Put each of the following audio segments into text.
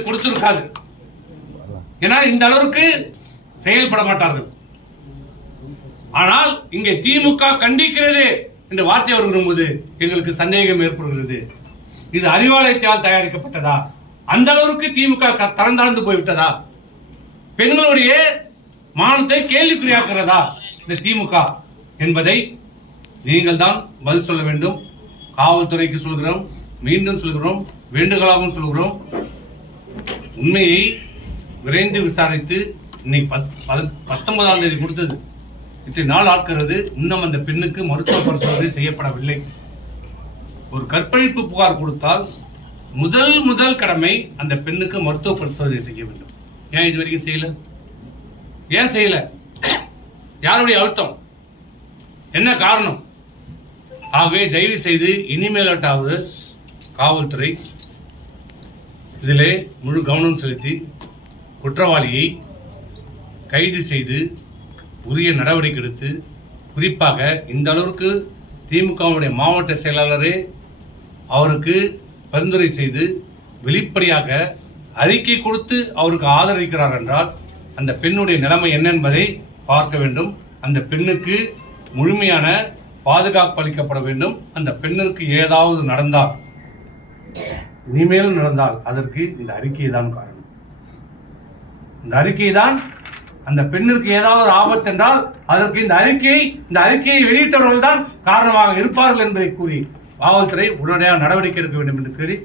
கொடுத்திருக்காது. ஏன்னா இந்த அளவுக்கு செயல்பட மாட்டார்கள். ஆனால் இங்கே திமுக கண்டிக்கிறது என்ற வார்த்தை வரும்போது எங்களுக்கு சந்தேகம் ஏற்படுகிறது. இது அறிவாலயத்தால் தயாரிக்கப்பட்டதா? அந்த அளவுக்கு திமுக தரம் தாழ்ந்து போய்விட்டதா? பெண்களுடைய மானத்தை கேள்விக்குறியாக்குறதா இந்த திமுக என்பதை நீங்கள் தான் பதில் சொல்ல வேண்டும். காவல்துறைக்கு சொல்கிறோம், மீண்டும் சொல்கிறோம், வேண்டுகோளாகவும் சொல்கிறோம். உண்மையை விரைந்து விசாரித்து இன்னைக்கு 19ஆம் தேதி கொடுத்தது, இத்தனை நாள் ஆட்கிறது. இன்னும் அந்த பெண்ணுக்கு மருத்துவ பரிசோதனை செய்யப்படவில்லை. ஒரு கற்பழிப்பு புகார் கொடுத்தால் முதல் கடமை அந்த பெண்ணுக்கு மருத்துவ பரிசோதனை செய்ய வேண்டும். ஏன் இது வரைக்கும் செய்யல? ஏன் செய்யல? யாருடைய அழுத்தம்? என்ன காரணம்? ஆகவே தயவு செய்து இனிமேலாட்டாவது காவல்துறை இதிலே முழு கவனம் செலுத்தி குற்றவாளியை கைது செய்து உரிய நடவடிக்கை எடுத்து, குறிப்பாக இந்த அளவுக்கு திமுகவுடைய மாவட்ட செயலாளரே அவருக்கு பரிந்துரை செய்து வெளிப்படையாக அறிக்கை கொடுத்து அவருக்கு ஆதரிக்கிறார் என்றால் அந்த பெண்ணுடைய நிலைமை என்ன என்பதை பார்க்க வேண்டும். அந்த பெண்ணுக்கு முழுமையான பாதுகாப்பு அளிக்கப்பட வேண்டும். அந்த பெண்ணிற்கு ஏதாவது நடந்தால், இனிமேல் நடந்தால் அதற்கு இந்த அறிக்கை தான் காரணம். இந்த அறிக்கை தான் அந்த பெண்ணிற்கு ஏதாவது ஆபத்து என்றால் அதற்கு இந்த அறிக்கையை வெளியிட்டவர்கள் தான் காரணமாக இருப்பார்கள் என்பதை கூறி காவல்துறை உடனடியாக நடவடிக்கை எடுக்க வேண்டும் என்று கூறி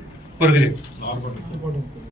வருகிறேன்.